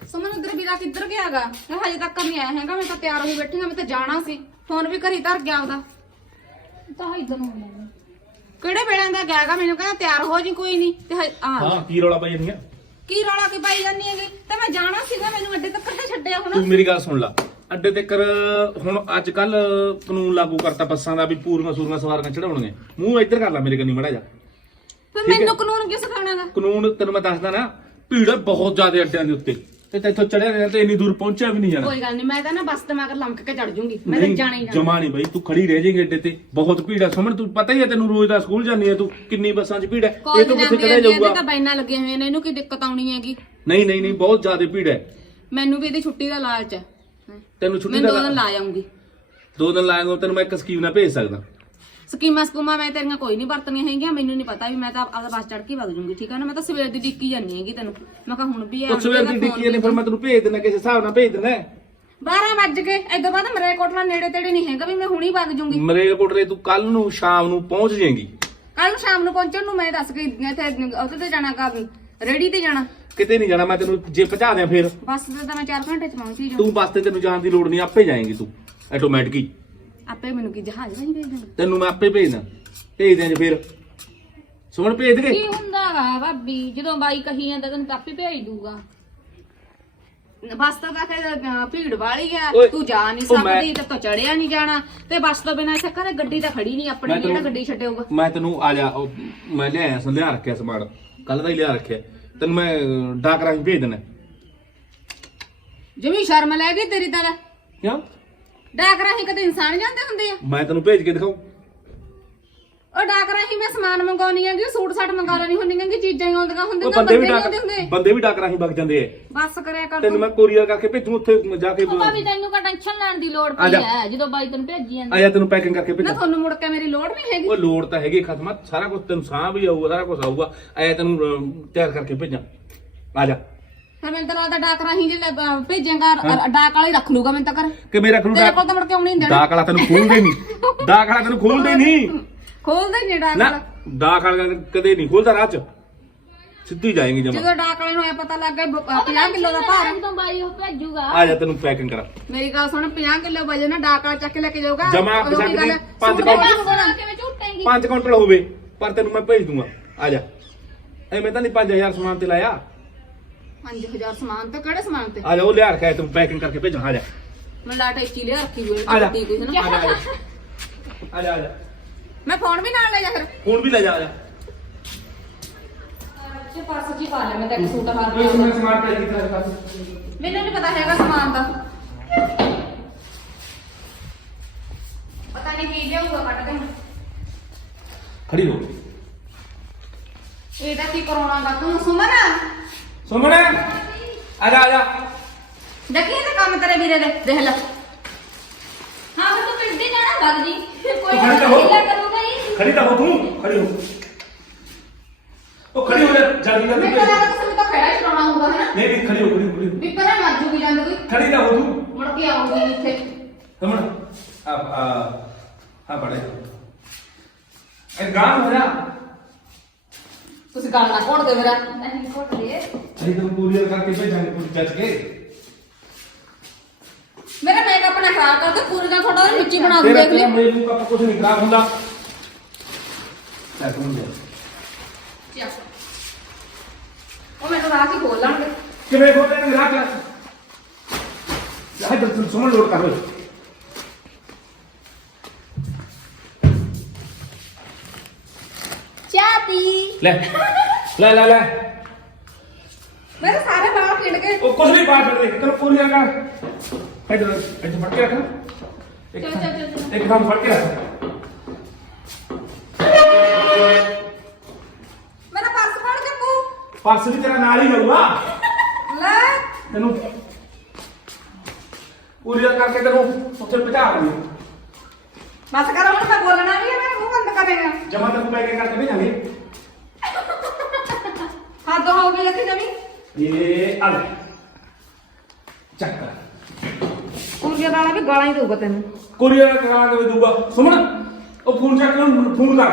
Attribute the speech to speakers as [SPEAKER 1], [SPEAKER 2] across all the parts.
[SPEAKER 1] ਸੁਮਨ ਉਧਰ ਵੀਰਾ ਕਿੱਧਰ ਗਿਆਗਾ। ਮੈਂ ਹਜੇ ਤੱਕ ਨਹੀਂ ਆਇਆ ਹੈਗਾ ਮੈਂ ਤਾਂ ਤਿਆਰ ਹੋਈ ਬੈਠੀ ਹਾਂ ਮੈਂ ਤਾਂ ਜਾਣਾ ਸੀ। ਫੋਨ ਵੀ ਘਰੀ ਧਰ ਗਿਆ ਉਹਦਾ
[SPEAKER 2] ਤਾਂ ਇਧਰ ਨੂੰ ਆਉਣਾ
[SPEAKER 1] ਕਿਹੜੇ ਵੇਲੇ ਦਾ ਗਿਆਗਾ? ਮੈਨੂੰ ਕਹਿੰਦਾ ਤਿਆਰ ਹੋ ਜੀ ਕੋਈ ਨਹੀਂ। ਤੇ ਹਜੇ- ਆ
[SPEAKER 3] ਹਾਂ ਕੀ ਰੌਲਾ ਪਾਈ ਜਾਂਦੀ ਆ?
[SPEAKER 1] ਕੀ ਰੌਲਾ ਕੀ ਪਾਈ ਜਾਂਦੀ ਹੈਗੀ? ਤੇ ਮੈਂ ਜਾਣਾ ਸੀਗਾ ਮੈਨੂੰ ਅੱਡੇ ਤੱਕ ਤਾਂ ਛੱਡਿਆ ਹੁਣ।
[SPEAKER 3] ਤੂੰ ਮੇਰੀ ਗੱਲ ਸੁਣ ਲੈ। ਅੱਡੇ ਤੇ ਕਰ ਹੁਣ ਅੱਜ ਕੱਲ ਕਾਨੂੰਨ ਲਾਗੂ ਕਰਤਾ ਬੱਸਾਂ ਦਾ ਵੀ ਪੂਰੀਆਂ ਸੂਰੀਆਂ ਸਵਾਰੀਆਂ ਚੜਾਉਣੀਆਂ। ਮੂੰਹ ਇੱਧਰ ਕਰ ਲੈ ਮੇਰੇ ਕੰਨੀ ਮੜਾ ਜਾ
[SPEAKER 1] ਫਿਰ
[SPEAKER 3] ਹੈ।
[SPEAKER 1] ਮੈਨੂੰ ਕਾਨੂੰਨ ਕਿਸ ਸਿਖਾਉਣਾਗਾ
[SPEAKER 3] ਕਾਨੂੰਨ ਤੈਨੂੰ ਮੈਂ ਦੱਸਦਾ ਨਾ ਭੀੜ ਹੈ ਬਹੁਤ ਜ਼ਿਆਦਾ ਅੱਡਿਆਂ ਦੇ ਉੱਤੇ। ਤੇ ਤੈਥੋਂ ਚੜਿਆ ਰਿਹਾ ਤੇ ਇੰਨੀ ਦੂਰ ਪਹੁੰਚਿਆ ਵੀ ਨਹੀਂ ਜਾਣਾ।
[SPEAKER 1] ਕੋਈ ਗੱਲ ਨਹੀਂ ਮੈਂ ਤਾਂ ਨਾ ਬੱਸ ਤੇ ਮੈਂ ਕਰ ਲੰਮਕ ਕੇ ਚੜ ਜੂੰਗੀ। ਮੈਂ ਤਾਂ ਜਾਣਾ ਹੀ ਜਾਣਾ।
[SPEAKER 3] ਜਮਾ ਨਹੀਂ ਬਈ ਤੂੰ ਖੜੀ ਰਹਿ ਜਾਏਂਗੇ ਅੱਡੇ ਤੇ। ਬਹੁਤ ਭੀੜ ਹੈ ਸੁਮਨ ਤੂੰ ਪਤਾ ਹੀ ਹੈ ਤੈਨੂੰ ਰੋਜ਼ ਦਾ ਸਕੂਲ ਜਾਂਦੀ ਹੈ ਤੂੰ। ਕਿੰਨੀ ਬੱਸਾਂ 'ਚ ਭੀੜ ਹੈ ਇਹ ਤੋਂ ਕਿੱਥੇ ਚੜਿਆ
[SPEAKER 1] ਹੈ ਤਾਂ
[SPEAKER 3] ਜਾਊਗਾ?
[SPEAKER 1] ਬਾਈਨਾਂ ਲੱਗੀਆਂ ਹੋਈਆਂ ਨੇ ਇਹਨੂੰ ਕੀ ਦਿੱਕਤ ਆਉਣੀ ਹੈਗੀ?
[SPEAKER 3] ਨਹੀਂ ਨਹੀਂ ਨਹੀਂ ਬਹੁਤ ਜ਼ਿਆਦਾ ਭੀੜ ਹੈ
[SPEAKER 1] ਮੈਨੂੰ ਵੀ ਇਹਦੀ ਛੁੱਟੀ ਦਾ ਲਾਲਚ ਹੈ
[SPEAKER 3] ਤੈਨੂੰ ਛੁੱਟੀ
[SPEAKER 1] ਮੈਂ ਦੋ ਦਿਨ
[SPEAKER 3] ਦਾ
[SPEAKER 1] ਲਾ ਜਾਊਂਗੀ
[SPEAKER 3] ਦੋ ਦਿਨ ਲਾਏਗਾ ਤੈਨੂੰ ਮੈਂ ਇੱਕ ਸਕੀਮ ਨਾਲ ਭੇਜ ਸਕਦਾ।
[SPEAKER 1] ਸਕੀਮਾਂ ਸਕੂਮਾਂ ਮੈਂ ਤੇਰੀਆਂ ਕੋਈ ਨਹੀਂ ਵਰਤਣੀਆਂ ਹੈਗੀਆਂ ਮੈਨੂੰ ਨਹੀਂ ਪਤਾ ਵੀ ਮੈਂ ਤਾਂ ਆਪਦਾ ਬੱਸ ਚੜ ਕੇ ਵਗ ਜੂੰਗੀ ਠੀਕ ਹੈ ਨਾ? ਮੈਂ ਤਾਂ ਸਵੇਰ ਦੀ ਡਿੱਕੀ ਜਾਂਦੀ ਹੈਗੀ ਤੈਨੂੰ। ਮੈਂ ਕਿਹਾ ਹੁਣ ਵੀ ਹੈ
[SPEAKER 3] ਉਹ ਸਵੇਰ ਦੀ ਡਿੱਕੀ ਨੇ ਫਿਰ ਮੈਂ ਤੈਨੂੰ ਭੇਜ ਦਿੰਦਾ ਕਿਸੇ ਹਿਸਾਬ ਨਾਲ ਭੇਜ ਦਿੰਦਾ।
[SPEAKER 1] 12 ਵੱਜ ਗਏ ਇਦੋਂ ਬਾਅਦ ਮਰੇ ਕੋਟਲਾ ਨੇੜੇ ਤੇੜੇ ਨਹੀਂ ਹੈਗਾ ਵੀ ਮੈਂ ਹੁਣੀ ਵਗ ਜੂੰਗੀ।
[SPEAKER 3] ਮਰੇਲਕੋਟਲੇ ਤੂੰ ਕੱਲ ਨੂੰ ਸ਼ਾਮ ਨੂੰ ਪਹੁੰਚ ਜਾਏਂਗੀ।
[SPEAKER 1] ਕੱਲ ਨੂੰ ਸ਼ਾਮ ਨੂੰ ਪਹੁੰਚਣ ਨੂੰ ਮੈਂ ਦੱਸ ਕੇ ਇੱਥੇ ਉੱਥੇ ਤੇ ਜਾਣਾ ਕਾ ਰੇੜੀ ਤੇ ਜਾਣਾ।
[SPEAKER 3] ਕਿਤੇ ਨਹੀਂ ਜਾਣਾ ਮੈਂ ਤੈਨੂੰ ਜੇ ਪਹੁੰਚਾ ਦਿਆਂ ਫਿਰ।
[SPEAKER 1] ਬੱਸ ਤੇ ਤਾਂ ਮੈਂ 4 ਘੰਟੇ ਚ ਪਹੁੰਚ ਹੀ ਜਾਊਂ
[SPEAKER 3] ਤੂੰ ਬੱਸ ਤੇ ਤੈਨੂੰ ਜਾਣ ਦੀ ਲੋੜ ਨਹੀਂ ਆਪੇ ਜਾਏਂਗੀ ਤੂੰ ਆਟੋਮੈਟਿਕ ਹੀ।
[SPEAKER 1] ਆਪੇ ਮੈਨੂੰ ਕੀ ਜਹਾਜ਼ ਨਹੀਂ ਭੇਜ ਦੇਣਾ
[SPEAKER 3] ਤੈਨੂੰ ਮੈਂ ਆਪੇ ਭੇਜਦਾ। ਭੇਜ ਦਿਆਂ ਜੇ ਫਿਰ। ਸੁਣ ਭੇਜ ਦੇ।
[SPEAKER 2] ਕੀ ਹੁੰਦਾਗਾ ਭਾਬੀ? ਜਦੋਂ ਬਾਈ ਕਹੀ ਜਾਂਦਾ ਤੈਨੂੰ ਕਾਪੀ ਭੇਜ ਦੂਗਾ।
[SPEAKER 1] ਬੱਸ ਤਾਂ ਤਾਂ ਫਿਰ, ਅਹ, ਭੀੜ ਵਾਲੀ ਆ।
[SPEAKER 3] ਓਏ,
[SPEAKER 1] ਤੂੰ ਜਾ ਨਹੀਂ
[SPEAKER 3] ਉਹ ਮੈਂ-
[SPEAKER 1] ਸਕਦੀ ਤੇ ਤੂੰ ਚੜਿਆ ਨਹੀਂ ਜਾਣਾ। ਤੇ ਬੱਸ ਤੋਂ ਬਿਨਾਂ ਇੱਥੇ ਘਰੇ ਗੱਡੀ ਤਾਂ ਖੜੀ ਨਹੀਂ ਆਪਣੀ
[SPEAKER 3] ਮੈਂ
[SPEAKER 1] ਜਿਹੜਾ
[SPEAKER 3] ਤੈਨੂੰ-
[SPEAKER 1] ਗੱਡੀ ਛੱਡੇਗਾ
[SPEAKER 3] ਮੈਂ ਤੈਨੂੰ ਆ ਜਾ ਉਹ ਮੈਂ ਲਿਆਇਆ ਸੰ ਲਿਆ ਰੱਖਿਆ ਸਮਾਨ। ਕੱਲ ਦਾ ਹੀ ਲਿਆ ਰੱਖਿਆ। ਤੈਨੂੰ ਮੈਂ ਡਾਕ ਰਾਹੀਂ ਭੇਜ ਦੇਣਾ
[SPEAKER 1] ਜਮੀ ਸ਼ਰਮ ਲੈ ਗਈ ਤੇਰੀ ਤਰ੍ਹਾਂ।
[SPEAKER 3] ਕਿਉਂ?
[SPEAKER 1] ਡਾਕ ਰਾਹੀਂ ਕਦੇ ਇਨਸਾਨ ਜਾਂਦੇ ਹੁੰਦੇ ਆ?
[SPEAKER 3] ਮੈਂ ਤੈਨੂੰ ਭੇਜ ਕੇ ਦਿਖਾਉ।
[SPEAKER 1] ਉਹ ਡਾਕ ਰਾਹੀਂ ਮੈਂ ਸਮਾਨ ਮੰਗਾਉਣੀ ਹੈਗੀ ਸੂਟ ਸਾਟ ਮੰਗਾ ਲੈਣੀ ਹੁੰਦੀ ਹੈਗੀ ਚੀਜ਼ਾਂ ਹੀ ਆਉਂਦੀਆਂ
[SPEAKER 3] ਉਹ
[SPEAKER 1] ਹੁੰਦੀਆਂ
[SPEAKER 3] ਬੰਦੇ ਵੀ ਡਾਕ
[SPEAKER 1] ਹੁੰਦੇ।
[SPEAKER 3] ਬੰਦੇ ਵੀ ਡਾਕ ਰਾਹੀਂ ਵਗ ਜਾਂਦੇ ਐ
[SPEAKER 1] ਬੱਸ ਕਰਿਆ ਕਰ
[SPEAKER 3] ਤੈਨੂੰ ਮੈਂ ਕੋਰੀਅਰ ਕਰਕੇ ਭੇਜੂ ਉੱਥੇ ਜਾ ਕੇ
[SPEAKER 2] ਉਹ ਭਾਬੀ ਤੈਨੂੰ ਕਾ ਟੈਨਸ਼ਨ ਲੈਣ ਦੀ ਲੋੜ
[SPEAKER 3] ਆ
[SPEAKER 2] ਪਈ
[SPEAKER 3] ਜਾ।
[SPEAKER 2] ਹੈ ਜਦੋਂ ਬਾਈ ਤੈਨੂੰ ਭੇਜੀ ਜਾਂਦਾ।
[SPEAKER 3] ਆ ਜਾ ਤੈਨੂੰ ਪੈਕਿੰਗ ਕਰਕੇ
[SPEAKER 1] ਨਾ
[SPEAKER 3] ਭੇਜਾਂ
[SPEAKER 1] ਤੁਹਾਨੂੰ ਮੁੜ ਕੇ ਮੇਰੀ ਲੋੜ ਨਹੀਂ ਹੈਗੀ।
[SPEAKER 3] ਉਹ ਲੋੜ ਤਾਂ ਹੈਗੀ ਖਤਮਾ ਸਾਰਾ ਕੁਝ ਤੈਨੂੰ ਸਾਹ ਵੀ ਆਊਗਾ ਸਾਰਾ ਕੁਝ ਆਊਗਾ। ਐ ਤੈਨੂੰ ਤਿਆਰ ਕਰਕੇ ਭੇਜਾਂ। ਆ ਜਾ।
[SPEAKER 1] ਫਿਰ ਮੈਨੂੰ ਤਾਂ ਲੱਗਦਾ ਡਾਕ ਰਾਹੀਂ ਜੇ ਲੈ- ਅਹ ਭੇਜੇਗਾ ਡਾਕ ਵਾਲਾ ਹੀ ਰੱਖ ਲੂਗਾ ਮੈਨੂੰ ਤਾਂ ਕਰ
[SPEAKER 3] ਕਿ ਮੇਰਾ ਖਰੂ
[SPEAKER 1] ਤੇਰੇ ਕੋਲ ਤਾਂ ਮੁੜ ਕੇ ਆਉਣੀ ਨਹੀਂ ਦੇਣਾ।
[SPEAKER 3] ਡਾਕ ਵਾਲਾ ਤੈਨੂੰ ਖੋਲਦੇ ਨਹੀਂ ਡਾਕ ਵਾਲਾ ਤੈਨੂੰ ਖੋਲਦੇ ਨਹੀਂ
[SPEAKER 1] ਖੋਲਦਾ ਹੀ ਨਹੀਂ ਡਾਕ
[SPEAKER 3] ਨਾ
[SPEAKER 1] ਵਾਲਾ
[SPEAKER 3] ਡਾਕ ਵਾਲਾ ਕਦੇ ਨਹੀਂ ਖੋਲਦਾ ਰਾਹ ਚ। ਸਿੱਧੀ ਜਾਏਗੀ ਜਮਾ।
[SPEAKER 1] ਜਦੋਂ ਡਾਕ ਵਾਲੇ ਨੂੰ ਇਹ ਪਤਾ ਲੱਗ ਗਿਆ 50 ਕਿਲੋ ਦਾ ਭਾਰ।
[SPEAKER 2] ਜਦੋਂ ਬਾਈ ਉਹ ਭੇਜੂਗਾ।
[SPEAKER 3] ਆ ਜਾ ਤੈਨੂੰ ਪੈਕਿੰਗ ਕਰਾ।
[SPEAKER 1] ਮੇਰੀ ਗੱਲ ਸੁਣ 50 ਕਿਲੋ ਵਜਨ ਨਾ ਡਾਕ ਵਾਲਾ ਚੱਕ ਕੇ ਲੈ ਕੇ ਜਾਊਗਾ।
[SPEAKER 3] ਜਮਾਂ
[SPEAKER 1] ਉਹੀ
[SPEAKER 3] ਪਛਾਣ
[SPEAKER 1] ਗੱਲ
[SPEAKER 3] ਦੀ
[SPEAKER 1] ਹੈ,
[SPEAKER 3] ਪੰਜ
[SPEAKER 1] ਸੂਟ
[SPEAKER 3] ਕੌਂਟਲ।
[SPEAKER 1] ਦਾ ਹੋਣਾ।
[SPEAKER 2] ਕਿਵੇਂ ਝੂਟੇਂਗੀ?
[SPEAKER 3] 5 ਕੁਇੰਟਲ ਹੋਵੇ ਪਰ ਤੈਨੂੰ ਮੈਂ ਭੇਜ ਦੂੰਗਾ। ਆ ਜਾ। ਐਵੇਂ ਤਾਂ ਨਹੀਂ 5000 ਸਮਾਨ ਤੇ ਲਾਇਆ।
[SPEAKER 1] 5000 ਸਮਾਨ ਤੇ ਕਿਹੜੇ ਸਮਾਨ ਤੇ?
[SPEAKER 3] ਆ ਜਾ ਉਹ ਲਿਆ ਰੱਖਿਆ ਤੈਨੂੰ ਪੈਕਿੰਗ ਕਰਕੇ ਭੇਜਾਂ ਆ ਜਾ।
[SPEAKER 1] ਮੈਂ ਲਾਟਾ ਇੱਚੀ ਲਿਆ ਰੱਖੀ ਹੋਈ
[SPEAKER 3] ਆ ਜਾ।
[SPEAKER 1] ਵੱਡੀ ਕੋਈ
[SPEAKER 3] ਆ
[SPEAKER 1] ਨਾ
[SPEAKER 3] ਜਾ ਆ ਜਾ। ਆ ਜਾ ਆ ਜਾ।
[SPEAKER 1] ਮੈਂ ਫੋਨ ਵੀ ਨਾਲ ਲੈ ਜਾ ਫਿਰ।
[SPEAKER 3] ਫੋਨ ਵੀ ਲੈ ਜਾ ਆ ਜਾ।
[SPEAKER 1] ਅੱਛੇ ਪਾਸ ਜੀ ਪਾ ਲੈ ਮੈਂ ਤਾਂ ਇੱਕ ਸੂਟ ਹਾਰ
[SPEAKER 3] ਕੋਈ ਸਮਾਨ ਸਮਾਨ ਪੈਕ ਕੀਤਾ ਹੈ
[SPEAKER 1] ਮੈਨੂੰ ਨਹੀਂ ਪਤਾ ਹੈਗਾ ਸਮਾਨ ਦਾ। ਪਤਾ ਨਹੀਂ ਕੀ ਲਿਆਊਗਾ ਕੱਟ ਦੇ
[SPEAKER 3] ਖੜੀ ਹੋ।
[SPEAKER 1] ਇਹਦਾ ਕੀ ਕਰਾਉਣਾਗਾ ਤੂੰ ਸੁਮਨ?
[SPEAKER 3] ਸੁਮਣ ਆ ਜਾ ਆ ਜਾ।
[SPEAKER 1] ਦੇਖੀ ਤੇ ਕੰਮ ਤੇਰੇ ਵੀਰੇ ਦੇ ਦੇਖ ਲੈ।
[SPEAKER 2] ਹਾਂ ਫਿਰ ਤੂੰ ਪਿੰਡ ਹੀ ਜਾਣਾ ਵਗ ਜੀ। ਕੋਈ
[SPEAKER 3] ਤੂੰ ਖੜੀ ਤਾਂ ਹੋ।
[SPEAKER 2] ਹੀਲਾ ਕਰੂਗਾ ਹੀ।
[SPEAKER 3] ਖੜੀ ਤਾਂ ਹੋ ਤੂੰ ਖੜੀ ਹੋ। ਉਹ ਖੜੀ ਹੋ ਜਾ ਜਲਦੀ
[SPEAKER 1] ਮੈਂ
[SPEAKER 3] ਜਲਦੀ
[SPEAKER 1] ਕਹਿੰਦਾ ਤੁਸੀਂ ਤਾਂ ਖੜਾ ਹੀ ਕਰਾਉਣਾ ਹੋਊਗਾ ਹਨਾ?
[SPEAKER 3] ਨਹੀਂ ਨਹੀਂ ਖੜੀ ਹੋ ਖੜੀ ਹੋ, ਖੜੀ ਹੋ।
[SPEAKER 1] ਵੀ ਪਰਾਂ ਮਰ ਜੂਗੀ ਜਾਂਦੀ
[SPEAKER 3] ਖੜੀ ਤਾਂ ਹੋ ਤੂੰ।
[SPEAKER 1] ਮੁੜ ਕੇ ਆਉਂਗੀ ਇੱਥੇ।
[SPEAKER 3] ਸੁਮਣ ਆ ਆ ਆ ਪੜੇ ਇਹ ਗਾਣ ਹੋ ਜਾ।
[SPEAKER 1] ਤੁਸੀਂ ਗੱਲ ਨਾ ਕੋੜ ਦੇ ਮੇਰਾ।
[SPEAKER 2] ਨਹੀਂ ਕੋਟ ਦੇ
[SPEAKER 3] ਅਸੀਂ ਤੈਨੂੰ ਕੂਰੀਅਰ ਕਰਕੇ ਭੇਜਾਂਗੇ ਪੂਰੀ ਚੱਜ ਕੇ।
[SPEAKER 1] ਮੇਰਾ ਮੇਕਅਪ ਨਾ ਖਰਾਬ ਕਰ ਦੇ ਪੂਰੀ ਦਾ ਤੁਹਾਡਾ ਨੀਚੀ ਬਣਾ ਦੂੰ
[SPEAKER 3] ਤੇਰਾ
[SPEAKER 1] ਦੇਖ ਲਈ
[SPEAKER 3] ਤੇਰਾ ਮੈਨੂੰ ਆਪਾਂ ਕੁਝ ਨਹੀਂ ਖਰਾਬ ਹੁੰਦਾ। ਲੈ ਤੂੰ ਜਾ
[SPEAKER 1] ਚੱਲ। ਉਹ ਮੈਨੂੰ ਰਾਹ ਹੀ ਖੋਲ ਲਾਂਗੇ।
[SPEAKER 3] ਕਿਵੇਂ ਖੋਲੇ ਨੇ ਰੱਖ ਲੈ ਲੈ ਤੂੰ ਸੁਮਣ ਲੋਡ ਕਰ ਓਏ।
[SPEAKER 2] ਚਾਹ ਪੀ
[SPEAKER 3] ਲੈ ਲੈ ਲੈ। ਲੈ
[SPEAKER 1] ਮੇਰੇ ਸਾਰੇ ਵਾਲ ਖਿੰਡ ਗਏ
[SPEAKER 3] ਉਹ ਕੁਝ ਨਹੀਂ ਬਾਤ ਕਰਦੇ ਤੈਨੂੰ ਕੂਰੀਅਰ ਕਰ। ਇੱਧਰ ਇੱਧਰ ਫੜ ਕੇ ਰੱਖ। ਇੱਕ
[SPEAKER 2] ਚੱਲ, ਚੱਲ, ਚੱਲ, ਚੱਲ।
[SPEAKER 3] ਇੱਕ ਦਮ ਫੜ ਕੇ ਰੱਖ।
[SPEAKER 1] ਮੇਰਾ ਪਰਸ ਫੜ ਚੱਕੂ
[SPEAKER 3] ਪਰਸ ਵੀ ਤੇਰਾ ਨਾਲ ਹੀ ਜਾਊਗਾ।
[SPEAKER 1] ਲੈ।
[SPEAKER 3] ਤੈਨੂੰ ਕੂਰੀਅਰ ਕਰਕੇ ਤੈਨੂੰ ਉੱਥੇ ਪਹੁੰਚਾ ਦੇਣੀ
[SPEAKER 1] ਬਸ ਕਰ ਹੁਣ ਮੈਂ ਬੋਲਣਾ ਵੀ ਹੈ ਮੈਂ। ਬੰਦ ਕਰੇਗਾ
[SPEAKER 3] ਜਮਾ ਤੈਨੂੰ ਪੈਕਿੰਗ ਕਰਕੇ ਭੇਜਾਂਗੇ
[SPEAKER 1] ਹੱਦ ਹੋ ਗਈ ਇੱਥੇ ਜਮੀ।
[SPEAKER 3] ਇਹ ਆ ਲੈ। ਚੱਕ
[SPEAKER 1] ਕੁੜੀਆਂ ਵਾਲਾ ਵੀ ਗਾਲਾਂ ਹੀ ਦਊਗਾ ਤੈਨੂੰ।
[SPEAKER 3] ਕੋਰੀਅਰ ਕਰਾ ਕੇ ਦੂਗਾ ਸੁਮਣ ਉਹ ਫੋਨ ਚੱਕ ਕੇ ਫੋਨ ਕਰ।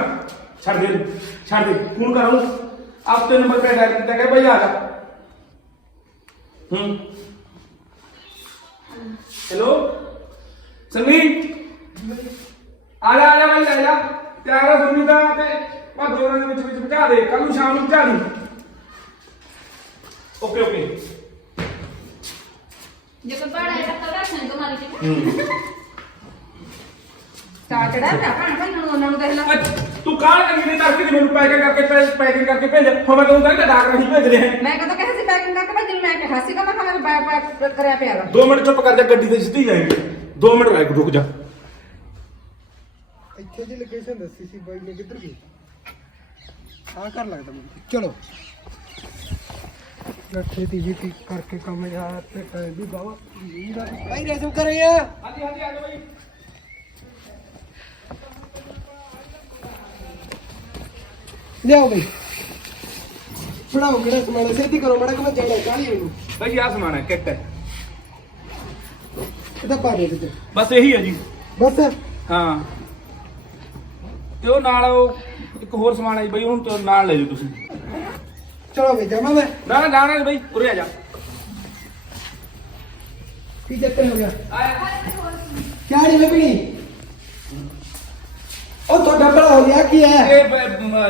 [SPEAKER 3] ਛੱਡ ਦੇ ਇਹਨੂੰ, ਛੱਡ ਦੇ। ਫੋਨ ਕਰ ਉਹਨੂੰ। ਆਪਤੇ ਨੰਬਰ ਤੇ ਡਾਇਲ ਕੀਤਾ ਕਿ ਭਾਈ ਆ ਜਾ। ਹੂੰ। ਹੈਲੋ ਸੰਨੀ ਆ ਜਾ ਆ ਜਾ ਭਾਈ ਆ ਜਾ। ਤਿਆਰ ਆ ਸੰਨੀ ਦਾ ਤੇ ਮੈਂ ਦੋ ਦਿਨਾਂ ਦੇ ਵਿੱਚ ਵਿੱਚ ਪਹੁੰਚਾ ਦੇ ਕੱਲ ਨੂੰ ਸ਼ਾਮ ਨੂੰ ਪਹੁੰਚਾ ਦੀ। Okay okay.
[SPEAKER 2] ਜੇ ਕੋਈ ਬੜਾ ਹੈ ਤਾਂ ਕਰ ਸੰਗ ਮਾਰੀ ਠੀਕ ਹੈ।
[SPEAKER 1] ਚਾ ਚੜਾ ਪਿਆ ਭੈਣ ਭਾਈ ਨੂੰ ਉਹਨਾਂ ਨੂੰ ਦੇਖ ਲੈ।
[SPEAKER 3] ਤੂੰ ਕਾਹ ਕਰੀ ਨੇ ਦੀ ਮੈਨੂੰ ਪੈਕਿੰਗ ਕਰਕੇ ਪੈਕਿੰਗ ਕਰਕੇ ਭੇਜ। ਹੁਣ ਮੈਂ ਤੈਨੂੰ ਕਹਿੰਦਾ ਡਾਕ ਰਾਹੀਂ ਭੇਜ ਰਿਹਾ।
[SPEAKER 1] ਮੈਂ ਕਦੋਂ ਕਿਹਾ ਸੀ ਪੈਕਿੰਗ ਕਰਕੇ ਮੈਂ ਕਿਹਾ ਮੈਂ ਕਰਿਆ ਪਿਆ
[SPEAKER 3] ਦੋ ਮਿੰਟ ਚੁੱਪ ਕਰ ਜਾ ਗੱਡੀ ਤੇ ਸਿੱਧੀ ਜਾਏਗੀ। ਦੋ ਮਿੰਟ ਰੁਕ ਜਾ।
[SPEAKER 4] ਇੱਥੇ ਦੀ ਲੋਕੇਸ਼ਨ ਦੱਸੀ ਸੀ ਬਾਈ ਨੇ ਕਿੱਧਰ ਗਈ? ਆ ਕਰ ਲੱਗਦਾ ਮੈਨੂੰ। ਚਲੋ। ਲੱਠੇ ਦੀ ਜੀ ਕਰਕੇ ਕੰਮ ਯਾਰ ਤੇ ਕਰ ਵੀ ਬਾਵਾ ਭਾਈ ਰੇਸ਼ਮ ਕਰੇ ਆ?
[SPEAKER 3] ਹਾਂਜੀ ਹਾਂਜੀ ਆ ਜਾ ਭਾਈ
[SPEAKER 4] ਲਿਆਓ ਬਈ। ਫੜਾਓ ਕਿਹੜਾ ਸਮਾਨ ਹੈ? ਛੇਤੀ ਕਰੋ ਮੜਾ ਕਿ ਮੈਂ ਜਾਣਾ ਚਾਹੀ ਇਹਨੂੰ
[SPEAKER 3] ਭਾਈ ਆ ਸਮਾਨ ਹੈ ਕਿੱਟ ਹੈ।
[SPEAKER 4] ਇਹਦਾ ਪਾ ਦੇ ਤੇ
[SPEAKER 3] ਬਸ ਇਹੀ ਹੈ ਜੀ।
[SPEAKER 4] ਬਸ?
[SPEAKER 3] ਹਾਂ। ਤੇ ਉਹ ਨਾਲ ਉਹ ਇੱਕ ਹੋਰ ਸਮਾਨ ਜੀ ਬਈ ਹੁਣ ਤੋਂ ਨਾਲ ਲੈ ਜਾਓ ਤੁਸੀਂ।
[SPEAKER 4] ਚਲੋ ਵੇ ਜਾਵਾਂ ਮੈਂ।
[SPEAKER 3] ਨਾ ਨਾ ਜਾਣਾ ਬਈ ਉਰੇ ਆ ਜਾ।
[SPEAKER 4] ਕੀ ਚੱਕਰ ਹੋ ਗਿਆ? ਕਿਆ ਨਹੀਂ ਲੱਭਣੀ ਉਹ ਤੁਹਾਡਾ ਬੜਾ ਹੋ ਗਿਆ ਕੀ ਹੈ?
[SPEAKER 3] ਇਹ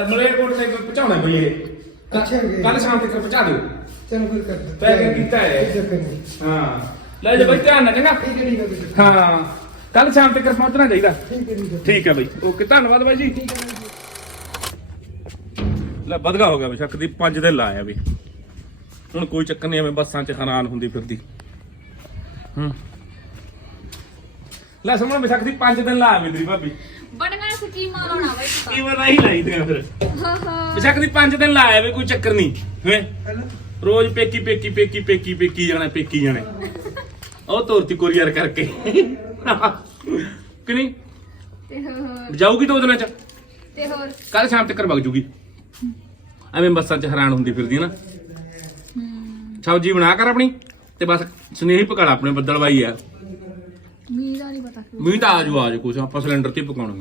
[SPEAKER 3] ਮਲੇਰਕੋਟ ਤੇ ਪਹੁੰਚਾਉਣਾ ਬਈ ਇਹ।
[SPEAKER 4] ਅੱਛਾ ਜੀ।
[SPEAKER 3] ਕੱਲ ਸ਼ਾਮ ਤੱਕ ਪਹੁੰਚਾ ਦਿਓ।
[SPEAKER 4] ਚਲੋ ਫਿਰ ਕਰ ਦੋ
[SPEAKER 3] ਪੈਕਿੰਗ ਕੀਤਾ ਹੈ।
[SPEAKER 4] ਕੋਈ ਚੱਕਰ ਨਹੀਂ
[SPEAKER 3] ਹਾਂ। ਲੈ ਜਾ ਬਈ ਧਿਆਨ ਨਾਲ ਚੰਗਾ?
[SPEAKER 4] ਹਾਂ।
[SPEAKER 3] ਕੱਲ ਸ਼ਾਮ ਤੱਕ ਪਹੁੰਚਣਾ ਚਾਹੀਦਾ।
[SPEAKER 4] ਠੀਕ ਹੈ
[SPEAKER 3] ਠੀਕ ਹੈ ਬਈ। ਓਕੇ ਧੰਨਵਾਦ ਬਾਈ ਜੀ। ਲੈ ਵਧਗਾ ਹੋ ਗਿਆ ਬਿਸ਼ੱਕ ਦੀ 5 ਦਿਨ ਲਾਇਆ ਵੀ ਹੁਣ ਕੋਈ ਚੱਕਰ ਨਹੀਂ ਐਵੇਂ ਬੱਸਾਂ 'ਚ ਹੈਰਾਨ ਹੁੰਦੀ ਫਿਰਦੀ। ਹੂੰ। ਲੈ ਸਮਝ ਬਿਸ਼ੱਕ ਦੀ 5 ਦਿਨ ਲਾਇਆ ਮੇਰੀ ਭਾਬੀ।
[SPEAKER 2] ਬੜੀਆਂ ਸਕੀਮਾਂ ਲਾਉਣਾ ਬਈ
[SPEAKER 3] ਕੀ ਬਣਾ ਹੀ ਲਾਈ ਤੇ ਫਿਰ।
[SPEAKER 2] ਹਾਂ ਹਾਂ
[SPEAKER 3] ਬਿਸ਼ੱਕ ਦੀ 5 ਦਿਨ ਲਾਇਆ ਵੀ ਕੋਈ ਚੱਕਰ ਨਹੀਂ। ਹੈ?
[SPEAKER 4] ਹੈਲੋ?
[SPEAKER 3] ਰੋਜ਼ ਪੇਕੀ ਪੇਕੀ ਪੇਕੀ ਪੇਕੀ ਪੇਕੀ ਜਾਣਾ ਪੇਕੀ ਜਾਣਾ। ਉਹ ਤੋਰਤੀ ਕੋਰੀਅਰ ਕਰਕੇ। ਕਿ ਨਹੀਂ?
[SPEAKER 2] ਤੇ ਹੋਰ?
[SPEAKER 3] ਜਾਊਗੀ ਦੋ ਦਿਨਾਂ 'ਚ?
[SPEAKER 2] ਤੇ ਹੋਰ?
[SPEAKER 3] ਕੱਲ ਸ਼ਾਮ ਤੱਕ ਵਗ ਜੂਗੀ। ਐਵੇਂ ਬੱਸਾਂ 'ਚ ਹੈਰਾਨ ਹੁੰਦੀ ਫਿਰਦੀ ਹੈ ਨਾ। ਸਬਜੀ ਬਣਾ ਕਰ ਆਪਣੀ ਤੇ ਬਸ ਸਨੇਹੀ ਪਕਾਲਾ ਆਪਣੇ ਬੱਦਲਵਾਈ ਆ।
[SPEAKER 2] ਮੀਂਹ ਦਾ ਨਹੀਂ ਪਤਾ।
[SPEAKER 3] ਮੀਂਹ ਤਾਂ ਆਜੂ ਆਜੂ ਕੁਛ ਆਪਾਂ ਸਿਲੰਡਰ ਤੇ ਹੀ ਪਕਾਉਣਾ।